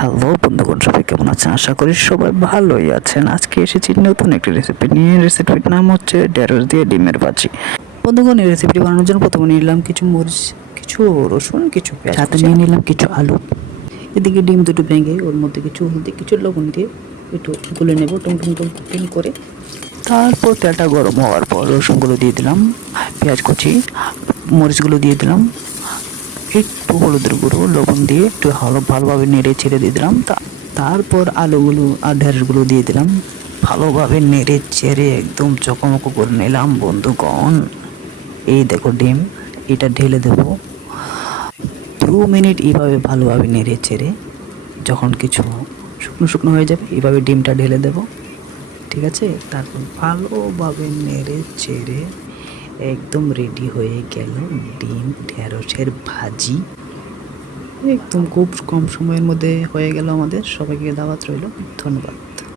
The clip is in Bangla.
হ্যালো বন্ধুগণ, সবাই কেমন আছেন? আশা করি সবাই ভালোই আছেন। আজকে এসেছি নতুন একটি রেসিপি নিয়ে। রেসিপির নাম হচ্ছে ঢেঁড়স দিয়ে ডিমের ভাজি। বন্ধুগণ, এই রেসিপিটি বানানোর জন্য প্রথমে নিলাম কিছু মরিচ, কিছু রসুন, কিছু পেঁয়াজ, সাথে নিয়ে নিলাম কিছু আলু। এদিকে ডিম দুটো ভেঙে ওর মধ্যে কিছু হলদি, কিছু লবণ দিয়ে একটু গুলে নেব টুম করে। তারপর তেলটা গরম হওয়ার পর রসুনগুলো দিয়ে দিলাম, পেঁয়াজ কুচি, মরিচগুলো দিয়ে দিলাম, একটু হলুদের গুঁড়ো, লবণ দিয়ে একটু ভালোভাবে নেড়ে ছেড়ে দিয়ে দিলাম। তারপর আলুগুলো আর ঢেঁড়সগুলো দিয়ে দিলাম, ভালোভাবে নেড়ে চেড়ে একদম চকমকো করে নিলাম। বন্ধুগণ, এই দেখো ডিম, এটা ঢেলে দেবো। 2 মিনিট এইভাবে ভালোভাবে নেড়ে চেড়ে যখন কিছু শুকনো শুকনো হয়ে যাবে, এইভাবে ডিমটা ঢেলে দেবো। ঠিক আছে, তারপর ভালোভাবে নেড়ে চেড়ে একদম রেডি হয়ে গেল ডিম ঢেঁড়সের ভাজি। একদম খুব কম সময়ের মধ্যে হয়ে গেল আমাদের। সবাইকে দাওয়াত রইল, ধন্যবাদ।